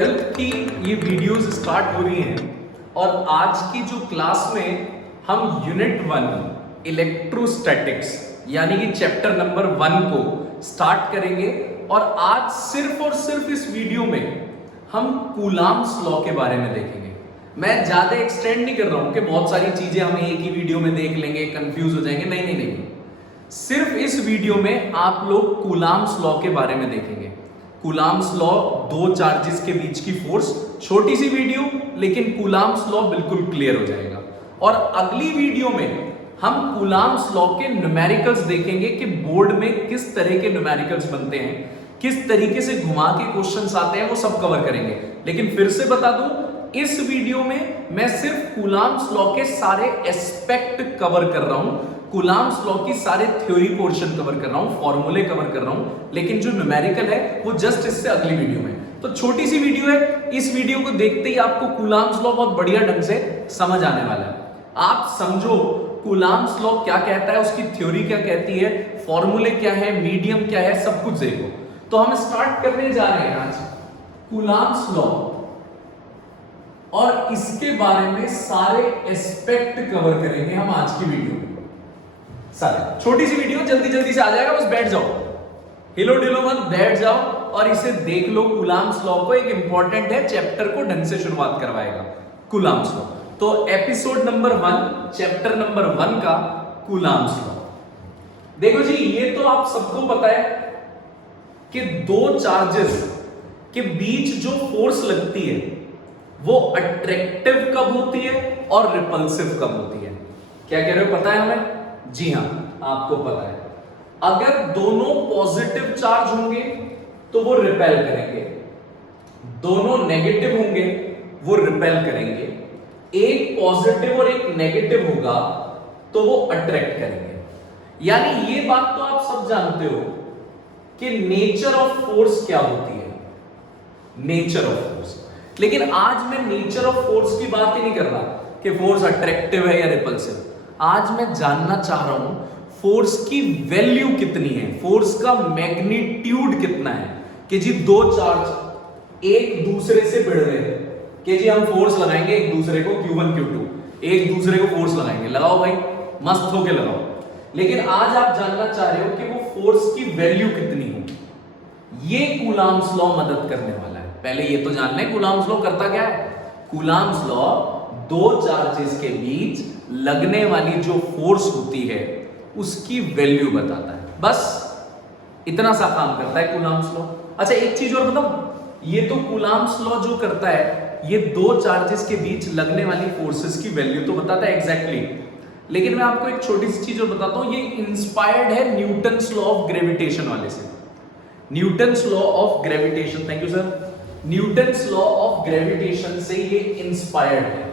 Twelfth की ये videos start हो रही हैं और आज की जो क्लास में हम यूनिट 1 इलेक्ट्रोस्टैटिक्स यानी कि चैप्टर नंबर 1 को स्टार्ट करेंगे। और आज सिर्फ और सिर्फ इस वीडियो में हम कूलाम्स लॉ के बारे में देखेंगे। मैं ज्यादा एक्सटेंड नहीं कर रहा हूं कि बहुत सारी चीजें हम एक ही वीडियो में देख लेंगे, कंफ्यूज हो जाएंगे। नहीं नहीं नहीं, सिर्फ इस वीडियो में आप लोग कूलाम्स लॉ के बारे में देखेंगे। कूलाम्स लॉ, दो चार्जेस के बीच की फोर्स, छोटी सी वीडियो लेकिन कूलाम्स लॉ बिल्कुल क्लियर हो जाएगा। और अगली वीडियो में हम कूलाम्स लॉ के न्यूमेरिकल्स देखेंगे कि बोर्ड में किस तरह के न्यूमेरिकल्स बनते हैं, किस तरीके से घुमा के क्वेश्चंस आते हैं, वो सब कवर करेंगे। लेकिन फिर से बता दूं, इस वीडियो में मैं सिर्फ कूलाम्स लॉ के सारे एस्पेक्ट कवर कर रहा हूं, कूलाम्स लॉ की सारे थ्योरी पोर्शन कवर कर रहा हूं, फॉर्मूले कवर कर रहा हूं, लेकिन जो न्यूमेरिकल है वो जस्ट इससे अगली वीडियो में। तो छोटी सी वीडियो है, इस वीडियो को देखते ही आपको कूलाम्स लॉ बहुत बढ़िया ढंग से समझ आने वाला है। आप समझो कूलाम्स लॉ क्या कहता है, उसकी थ्योरी क्या कहती है, फॉर्मूले क्या है, मीडियम क्या है, सब कुछ देखो। तो हम स्टार्ट करने जा रहे हैं आज कूलाम्स लॉ और इसके बारे में सारे एस्पेक्ट कवर करेंगे हम आज की वीडियो में। सारे छोटी सी वीडियो, जल्दी जल्दी से आ जाएगा, बस बैठ जाओ, हिलो डिलो मत, बैठ जाओ और इसे देख लो। कूलाम्स लॉ को एक इंपॉर्टेंट है, चैप्टर को ढंग से शुरुआत करवाएगा कूलाम्स लॉ। तो एपिसोड नंबर 1 चैप्टर नंबर 1 का कूलाम्स लॉ। देखो जी, ये तो आप सबको पता है कि दो चार्जेस के बीच जो फोर्स लगती है वो अट्रैक्टिव कब होती है और रिपल्सिव कब होती है। क्या कह रहे हो, पता है हमें? जी हां, आपको पता है। अगर दोनों पॉजिटिव चार्ज होंगे तो वो रिपेल करेंगे, दोनों नेगेटिव होंगे वो रिपेल करेंगे, एक पॉजिटिव और एक नेगेटिव होगा तो वो अट्रैक्ट करेंगे। यानी ये बात तो आप सब जानते हो कि नेचर ऑफ फोर्स क्या होती है, नेचर ऑफ फोर्स। लेकिन आज मैं नेचर ऑफ फोर्स की बात ही नहीं कर रहा कि फोर्स अट्रैक्टिव है या रिपल्सिव। आज मैं जानना चाह रहा हूं फोर्स की वैल्यू कितनी है, फोर्स का मैग्नीट्यूड कितना है। कि जी दो चार्ज एक दूसरे से भिड़ रहे हैं, कि जी हम फोर्स लगाएंगे एक दूसरे को, Q1 Q2, एक दूसरे को फोर्स लगाएंगे, लगाओ भाई, मस्त होके लगाओ। लेकिन आज आप जानना चाह रहे हो कि वो फोर्स की वैल्यू कितनी हो। ये कूलाम्स लॉ मदद करने वाला है। पहले ये तो जान लें कूलाम्स लॉ करता क्या है। कूलाम्स लॉ दो चार्जेस के बीच लगने वाली जो फोर्स होती है उसकी वैल्यू बताता है। बस इतना सा काम करता है कूलाम्स लॉ। अच्छा, एक चीज और बताऊं, ये तो कूलाम्स लॉ जो करता है ये दो चार्जेस के बीच लगने वाली फोर्सेस की वैल्यू तो बताता है एग्जैक्टली। लेकिन मैं आपको एक छोटी सी चीज और बताता हूं, ये इंस्पायर्ड है न्यूटन्स लॉ ऑफ ग्रेविटेशन वाले से। Newton's law of gravitation, thank you sir, Newton's law of gravitation से ये इंस्पायर्ड है।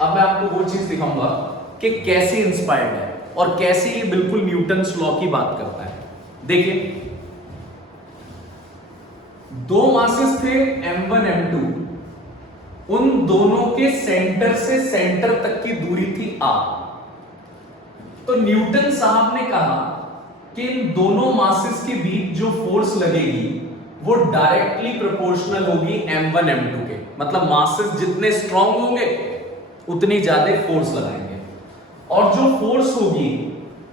अब मैं आपको वो चीज दिखाऊंगा कि कैसे इंस्पायर्ड है और कैसे ये बिल्कुल न्यूटन्स लॉ की बात करता है। देखिए, दो मासेस थे M1 M2, उन दोनों के सेंटर से सेंटर तक की दूरी थी r। तो न्यूटन साहब ने कहा कि इन दोनों मासेस के बीच जो फोर्स लगेगी वो डायरेक्टली प्रोपोर्शनल होगी M1 M2 के। मतलब मासेस जितने स्ट्रांग होंगे उतनी ज्यादा फोर्स लगाएंगे, और जो फोर्स होगी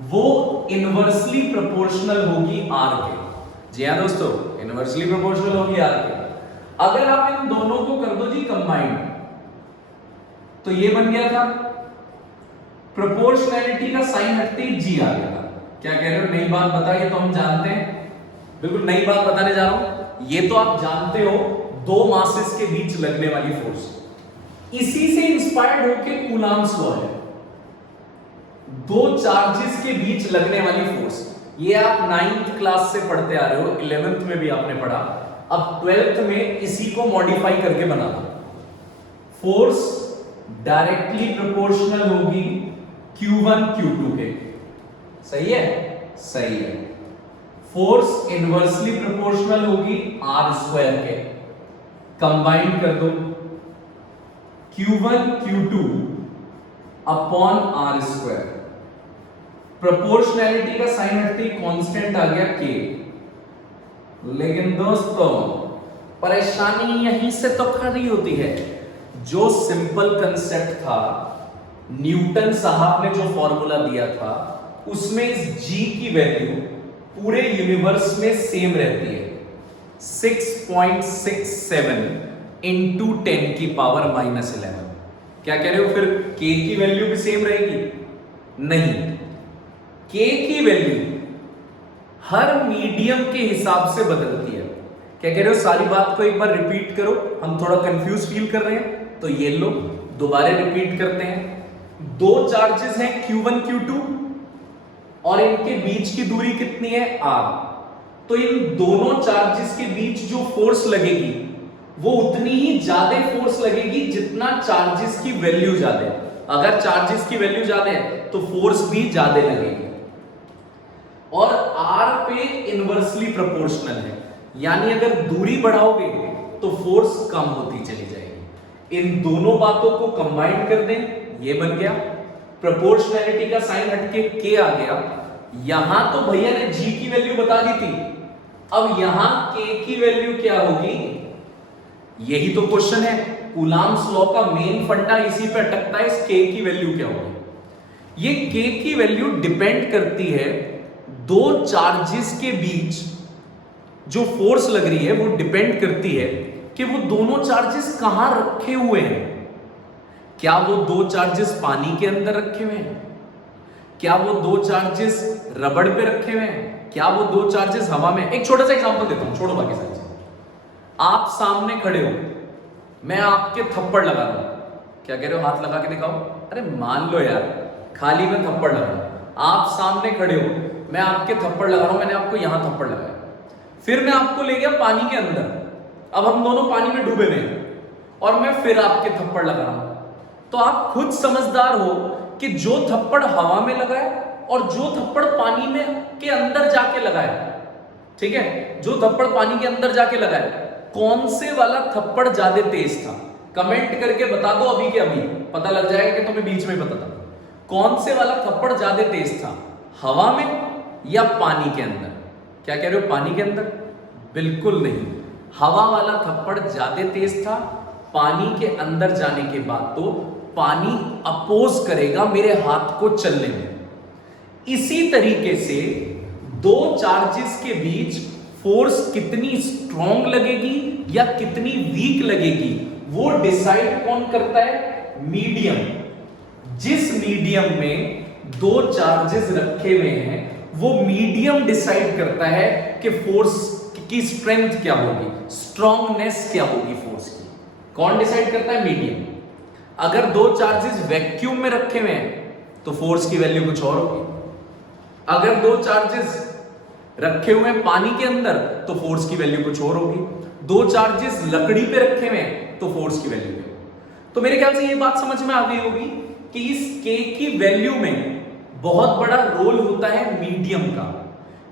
वो इनवर्सली प्रोपोर्शनल होगी r के। जी हाँ दोस्तों, इनवर्सली प्रोपोर्शनल होगी r के। अगर आप इन दोनों को कर दो जी कंबाइंड, तो ये बन गया था प्रोपोर्शनैलिटी का साइन हटते ही जी आ गया था। क्या कह रहे हो, नई बात बता, ये तो हम जानते हैं, बिल्कुल नई बात बताने जा रहा हूं। ये तो आप जानते हो, दो मासेस के बीच लगने वाली फोर्स, इसी से इंस्पायर्ड होकर कूलाम्स लॉ है। दो चार्जेस के बीच लगने वाली फोर्स, ये आप 9th क्लास से पढ़ते आ रहे हो, 11th में भी आपने पढ़ा, अब 12th में इसी को मॉडिफाई करके बना दो। फोर्स डायरेक्टली प्रोपोर्शनल होगी Q1 Q2 के। सही है, सही है। फोर्स इनवर्सली प्रोपोर्शनल होगी r² के। कंबाइन कर दो, Q1 Q2 upon r²। Proportionality का साइन हटते ही कांस्टेंट आ गया k। लेकिन दोस्तों परेशानी यहीं से तो खड़ी होती है। जो सिंपल कंसेप्ट था, न्यूटन साहब ने जो फॉर्मूला दिया था, उसमें इस g की वैल्यू पूरे यूनिवर्स में सेम रहती है, 6.67 इंटू 10 की पावर -11। क्या कह रहे हो? फिर k की वैल्यू भी सेम रहेगी? नहीं, k की वैल्यू हर मीडियम के हिसाब से बदलती है। क्या कह रहे हो? सारी बात को एक बार रिपीट करो, हम थोड़ा कंफ्यूज फील कर रहे हैं तो ये लो दोबारा रिपीट करते हैं। दो चार्जेस हैं Q1 Q2 और इनके बीच की दूरी कितनी है? r। तो इन दोनों चार्जेस के बीच जो फोर्स लगेगी वो उतनी ही ज्यादा फोर्स लगेगी जितना चार्जेस की वैल्यू ज्यादा है। अगर चार्जेस की वैल्यू ज्यादा है तो फोर्स भी ज्यादा लगेगी, और r पे इनवर्सली प्रोपोर्शनल है, यानी अगर दूरी बढ़ाओगे तो फोर्स कम होती चली जाएगी। इन दोनों बातों को कंबाइन कर दें, ये बन गया प्रोपोर्शनैलिटी का साइन हटके k आ गया। यहां तो भैया ने g की वैल्यू बता दी थी, अब यहां k की वैल्यू क्या होगी? यही तो क्वेश्चन है। कूलाम्स लॉ का मेन फंडा इसी पे अटकता है, इस k की वैल्यू क्या होगी? ये k की वैल्यू डिपेंड करती है दो चार्जेस के बीच जो फोर्स लग रही है, वो डिपेंड करती है कि वो दोनों चार्जेस कहां रखे हुए हैं। क्या वो दो चार्जेस पानी के अंदर रखे हुए हैं? क्या वो दो चार्जेस रबड़ पे रखे हुए हैं? क्या वो दो चार्जेस हवा में? एक छोटा सा एग्जांपल देता हूं, छोड़ो बाकी सारी चीजें। आप सामने खड़े हो, मैं आपके थप्पड़ लगा रहा हूं, क्या कह रहे हो? हाथ लगा के दिखाओ। अरे मान लो यार, खाली में थप्पड़ लगा रहा हूं। आप सामने खड़े हो, मैं आपके थप्पड़ लगा रहा हूं, मैंने आपको यहां थप्पड़ लगाया, फिर मैं आपको ले गया पानी के अंदर, अब हम दोनों पानी में डूबे हुए हैं और मैं फिर आपके थप्पड़ लगा रहा हूं। तो आप खुद समझदार हो कि जो थप्पड़ हवा में लगाए और जो थप्पड़ पानी में के अंदर जाके लगाए, ठीक है, जो थप्पड़ पानी के अंदर जाके लगाए, कौन से वाला थप्पड़ ज्यादा तेज था? कमेंट करके बता दो अभी के अभी, पता लग जाएगा कि तुम्हें बीच में पता था। कौन से वाला थप्पड़ ज्यादा तेज था, हवा में या पानी के अंदर? क्या कह रहे हो? पानी के अंदर? बिल्कुल नहीं, हवा वाला थप्पड़ ज्यादा तेज था। पानी के अंदर जाने के बाद तो पानी अपोज करेगा मेरे हाथ को चलने में। इसी तरीके से दो चार्जेस के बीच फोर्स कितनी स्ट्रॉन्ग लगेगी या कितनी वीक लगेगी, वो डिसाइड कौन करता है? मीडियम। जिस मीडियम में दो चार्जेस रखे हुए हैं, वो मीडियम डिसाइड करता है कि फोर्स की स्ट्रेंथ क्या होगी, स्ट्रॉन्गनेस क्या होगी फोर्स की। कौन डिसाइड करता है? मीडियम। अगर दो चार्जेस वैक्यूम में रखे हुए हैं तो फोर्स की वैल्यू कुछ और होगी। अगर दो चार्जेस रखे हुए हैं पानी के अंदर तो फोर्स की वैल्यू कुछ और होगी। दो चार्जेस लकड़ी पे रखे हुए हैं तो फोर्स की वैल्यू क्या होगी? तो मेरे ख्याल से ये बात समझ में आ गई होगी कि इस k की वैल्यू में बहुत बड़ा रोल होता है मीडियम का,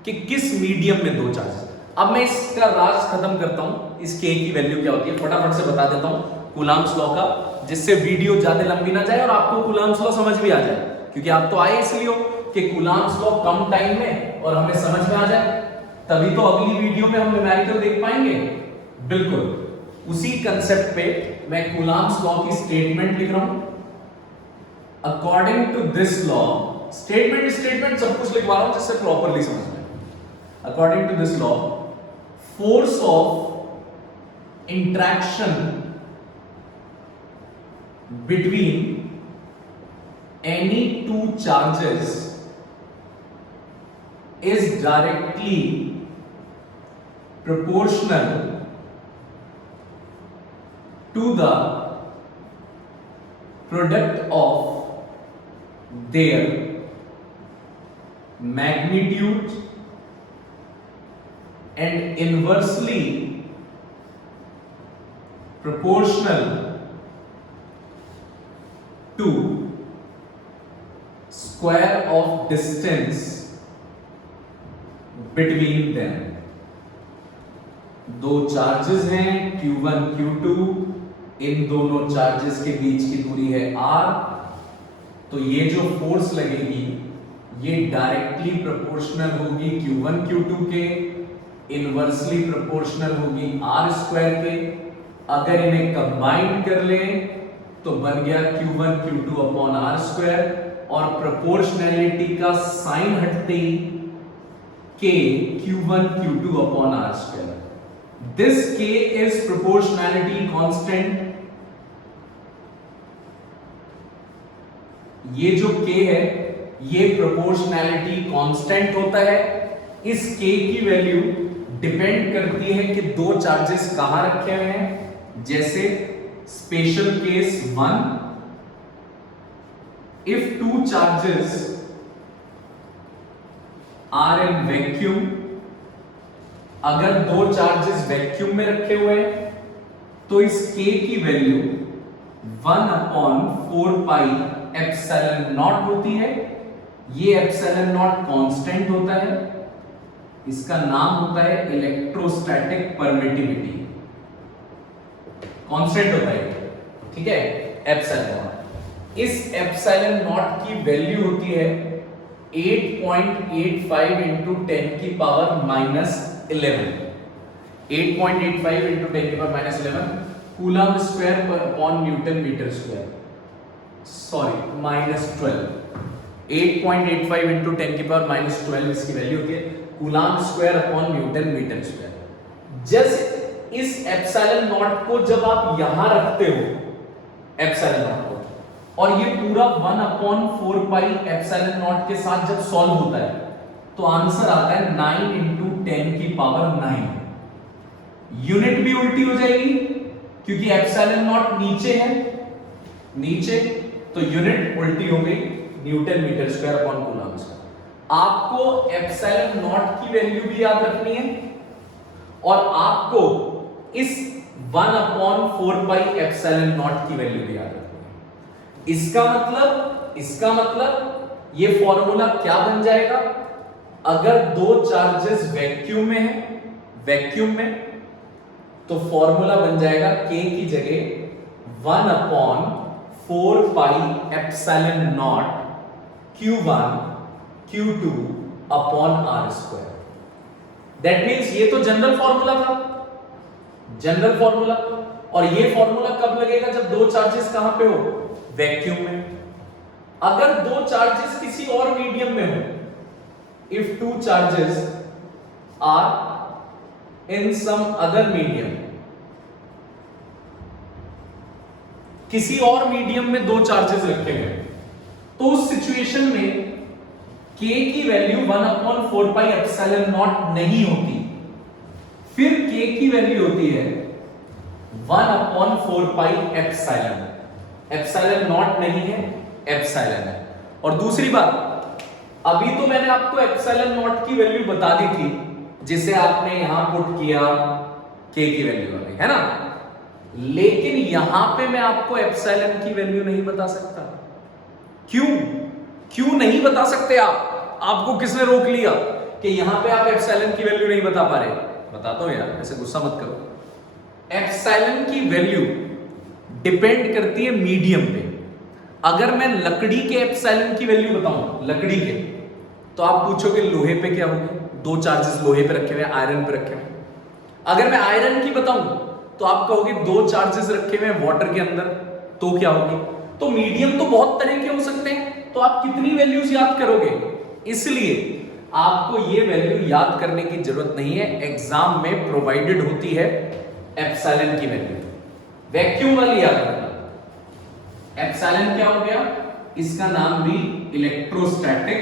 कि किस मीडियम में दो चार्जेस। अब मैं इसका राज खत्म करता हूं, इस k की वैल्यू क्या होती है फटाफट से बता देता हूं, कूलाम्स लॉ का, जिससे वीडियो ज्यादा लंबी ना जाए और आपको कूलाम्स लॉ समझ भी आ जाए, क्योंकि आप तो आए इसलिए हो कि कूलाम्स लॉ कम टाइम में और हमें समझ में आ जाए, तभी तो अगली वीडियो में हम न्यूमेरिकल देख पाएंगे। बिल्कुल उसी कंसेप्ट पे मैं कूलाम्स लॉ की स्टेटमेंट लिख रहा हूं। According to this law, statement सब कुछ लिखवा रहा हूं जिससे प्रॉपरली समझ में। According to this law, force of interaction between any two charges is directly proportional to the product of their magnitude and inversely proportional to square of distance between them। दो charges हैं Q1 Q2, इन दोनों charges के बीच की दूरी है r, तो ये जो फोर्स लगेगी ये डायरेक्टली प्रोपोर्शनल होगी Q1 Q2 के, इनवर्सली प्रोपोर्शनल होगी आर स्क्वायर के। अगर इन्हें कंबाइन कर लें तो बन गया Q1 Q2 upon R square, और प्रोपोर्शनैलिटी का साइन हटते ही K Q1 Q2 upon R square. This K is proportionality constant. ये जो K है ये प्रोपोर्शनैलिटी कांस्टेंट होता है। इस K की वैल्यू डिपेंड करती है कि दो चार्जेस कहां रखे हुए हैं। जैसे special case 1, if two charges are in vacuum, अगर दो चार्जेस वैक्यूम में रखे हुए हैं तो इस K की value 1 upon 4 pi epsilon not होती है। ये एप्सिलॉन नॉट कांस्टेंट होता है, इसका नाम होता है इलेक्ट्रोस्टैटिक परमिटिविटी, कांस्टेंट होता है, ठीक है, एप्सिलॉन नॉट। इस एप्सिलॉन नॉट की वैल्यू होती है 8.85 इंटू 10 की पावर माइनस 11, 8.85 इंटू 10 की पावर माइनस 11 कूलम स्क्वायर पर upon newton metre square, sorry minus 12, 8.85 into 10 की पावर माइनस 12 इसकी वैल्यू होती है, coulomb square upon newton metre square. Just इस एप्सिलॉन नॉट को जब आप यहां रखते हो, एप्सिलॉन नॉट को, और ये पूरा 1 अपॉन 4 पाई एप्सिलॉन नॉट के साथ जब सॉल्व होता है तो आंसर आता है 9 इंटू 10 की पावर 9। यूनिट भी उल्टी हो जाएगी क्योंकि एप्सिलॉन नॉट नीचे है, नीचे, तो यूनिट उल्टी हो गई, newton metre square upon coulomb square. आपको एप्सिलॉन नॉट की वैल्यू भी याद रखनी है और आपको इस 1 अपॉन 4 पाई एप्सिलॉन नॉट की वैल्यू भी याद रखनी है। इसका मतलब ये फॉर्मूला क्या बन जाएगा? अगर दो चार्जेस वैक्यूम में है, वैक्यूम में, तो फॉर्मूला बन जाएगा K की जगह 1 upon 4 pi epsilon naught Q1 Q2 upon R square. That means ये तो जनरल फॉर्मूला था, जनरल फॉर्मूला, और ये फॉर्मूला कब लगेगा? जब दो चार्जेस कहां पे हो? वैक्यूम में। अगर दो चार्जेस किसी और मीडियम में हो, if two charges are in some other medium, किसी और मीडियम में दो चार्जेस रखे हुए, तो उस सिचुएशन में K की value 1 upon 4 pi epsilon not नहीं होती, फिर K की वैल्यू होती है 1 upon 4 pi epsilon. Epsilon not नहीं है, एप्सिलॉन है। और दूसरी बात, अभी तो मैंने आपको एप्सिलॉन नॉट की वैल्यू बता दी थी, जिसे आपने यहां पुट किया, K की वैल्यू आ गई, है ना? लेकिन यहां पे मैं आपको एप्सिलॉन की वैल्यू नहीं बता सकता। क्यों नहीं बता सकते आप? आपको किसने रोक लिया कि यहां पे आप एप्सिलॉन की वैल्यू नहीं बता पा रहे? बताता हूं यार, ऐसे गुस्सा मत करो। एप्सिलॉन की वैल्यू डिपेंड करती है मीडियम पे। अगर मैं लकड़ी के एप्सिलॉन की वैल्यू बताऊं, लकड़ी के, तो आप पूछोगे लोहे पे क्या होगी? दो चार्जेस लोहे पे रखे हुए, आयरन पे रखे हुए। अगर मैं आयरन की बताऊं तो आप कहोगे दो चार्जेस रखे हुए वाटर के अंदर, तो क्या होगी? तो मीडियम तो बहुत तरह के हो सकते हैं, तो आप कितनी वैल्यूज याद करोगे? इसलिए आपको ये वैल्यू याद करने की जरूरत नहीं है, एग्जाम में प्रोवाइडेड होती है एप्सिलॉन की वैल्यू। वैक्यूम वाली याद रखना। एप्सिलॉन क्या हो गया? इसका नाम भी इलेक्ट्रोस्टैटिक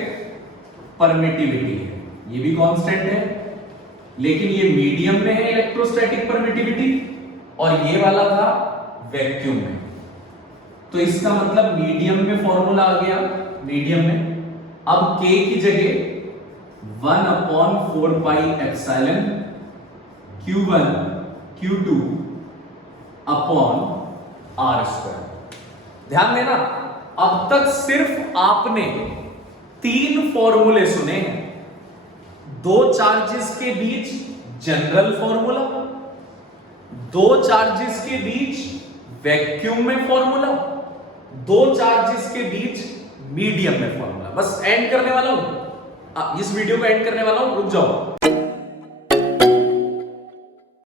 परमिटिविटी है, ये भी कांस्टेंट है, लेकिन ये मीडियम में है इलेक्ट्रोस्टैटिक परमिटिविटी, और ये वाला था वैक्यूम में। तो इसका मतलब मीडियम में फॉर्मूला आ गया, मीडियम में। अब K की जगह 1 upon 4 pi epsilon Q1 Q2 upon R square. ध्यान देना, अब तक सिर्फ आपने 3 फॉर्मूले सुने हैं। दो चार्जेस के बीच जनरल फॉर्मूला, दो चार्जेस के बीच वैक्यूम में फॉर्मूला, दो चार्जेस के बीच मीडियम में फॉर्मूला। बस एंड करने वाला हूं, इस वीडियो को एंड करने वाला हूं, रुक जाओ।